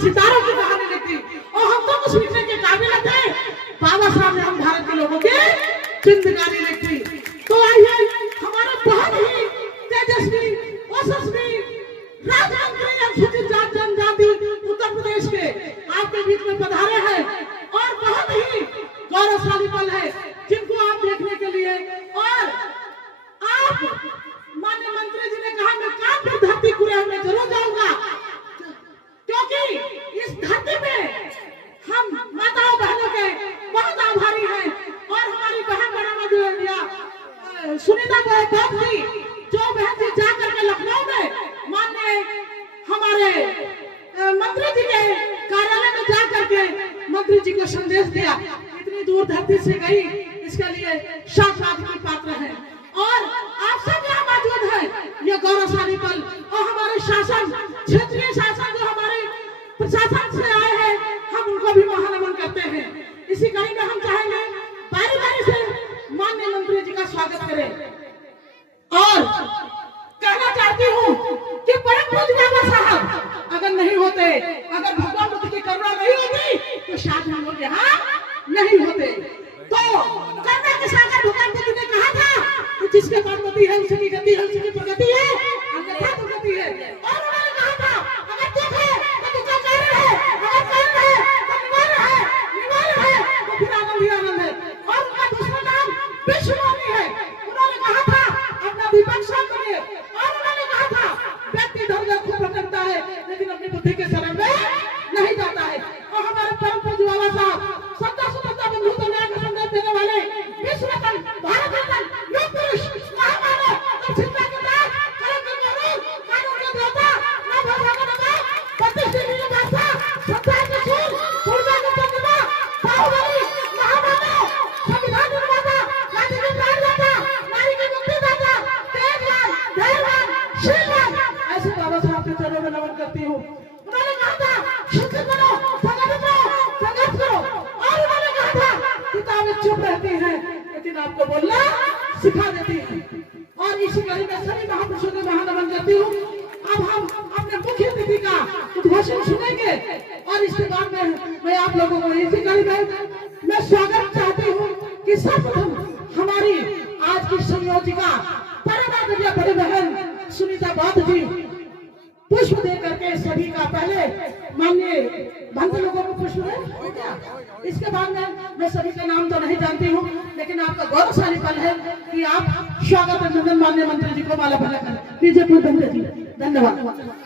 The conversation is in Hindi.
सितारों की कहानी लिखी और हम तो कुछ लिखने के काबिल थे। बाबा साहब ने हम भारत के लोगों की जिंदगानी लिखी। तो आइए हमारे बहुत ही तेजस्वी यशस्वी राजमंत्री अनुसूचित जाति जनजाति उत्तर प्रदेश के आपके बीच में पधारे हैं और बहुत ही गौरवशाली पल है जिनको आप देखने के लिए। और आप माननीय मंत्री जी ने कहा मैं कानपुर धरती कुरेह में जरूर जाऊंगा, क्योंकि इस धरती पे हम माताओं बहनों के बहुत आभारी हैं। और हमारी बहन बड़ा सुनीता बहुत थी जो बहन जी जाकर के लखनऊ में माननीय हमारे मंत्री जी के कार्यालय में जाकर के मंत्री जी को संदेश दिया। इतनी दूर धरती से गई, इसके लिए शाबाश की पात्र है। और आप सब यहाँ मौजूद हैं, ये गौरवशाली पल। और हमारे शासन क्षेत्रीय शासन जो हमारे प्रशासन से आए हैं, हम उनको भी महानमन करते हैं। इसी कड़ी में हम चाहेंगे बारी बारी से माननीय मंत्री जी का स्वागत करें। और कहना चाहती हूँ कि परम पूज्य बाबा साहब अगर नहीं होते, अगर भगवान बुद्ध की करुणा नहीं होती तो शायद हम लोग यहाँ नहीं होते। तो करुणा के सागर भगवान बुद्ध ने कहा था कि जिसके पास गति है उसकी गति है, उसकी प्रगति है, अन्यथा तो गति है। और उन्होंने कहा था अगर दुख है तो दुख का कारण है, अगर कारण है तो निवारण है तो फिर आनंद ही आनंद है। और उनका दूसरा नाम विश्ववाणी है। उन्होंने कहा था अपना दीपक शांत करिए। और उन्होंने कहा था व्यक्ति धर्म खूब भटकता है लेकिन अपनी बुद्धि के शरण में नहीं जाता है। और हमारे परम पूज्य बाबा साहब सत्ता सुतंत्रता बंधुत्व न्याय का संदेश देने वाले विश्व रत्न भारत रत्न युग पुरुष महामानव दक्षिणता के दास कलम के मरूद कानून के देवता नव भाषा का नवा प्रतिष्ठित भाषा सत्ता के सूर पूर्वा के प्रतिमा बाहुबली महामानव संविधान निर्माता गांधी के प्राणदाता नारी के मुक्तिदाता तेजवान धैर्यवान शीलवान ऐसे बाबा साहब के चरणों में नमन करती हूँ। उन्होंने कहा था शिक्षित बनो, संगठित रहो, संघर्ष करो। और उन्होंने कहा था किताबें चुप रहती हैं लेकिन आपको बोलना सिखा देती है। और इसी कड़ी में सभी महापुरुषों को महानमन करती हूँ। अब हम अपने मुख्य अतिथि का उद्घोषण सुनेंगे और इसके बाद में मैं आप लोगों को इसी कड़ी में मैं स्वागत चाहती हूँ कि सर्वप्रथम हमारी आज की संयोजिका परम बड़ी बहन सुनीता बौद्ध जी पुष्प दे करके सभी का पहले माननीय भक्त लोगों को पुष्प दे। इसके बाद में मैं सभी का नाम तो नहीं जानती हूँ लेकिन आपका गौरवशाली पल है कि आप स्वागत अभिनंदन माननीय मंत्री जी को माला पहना कर दीजिए। जी धन्यवाद।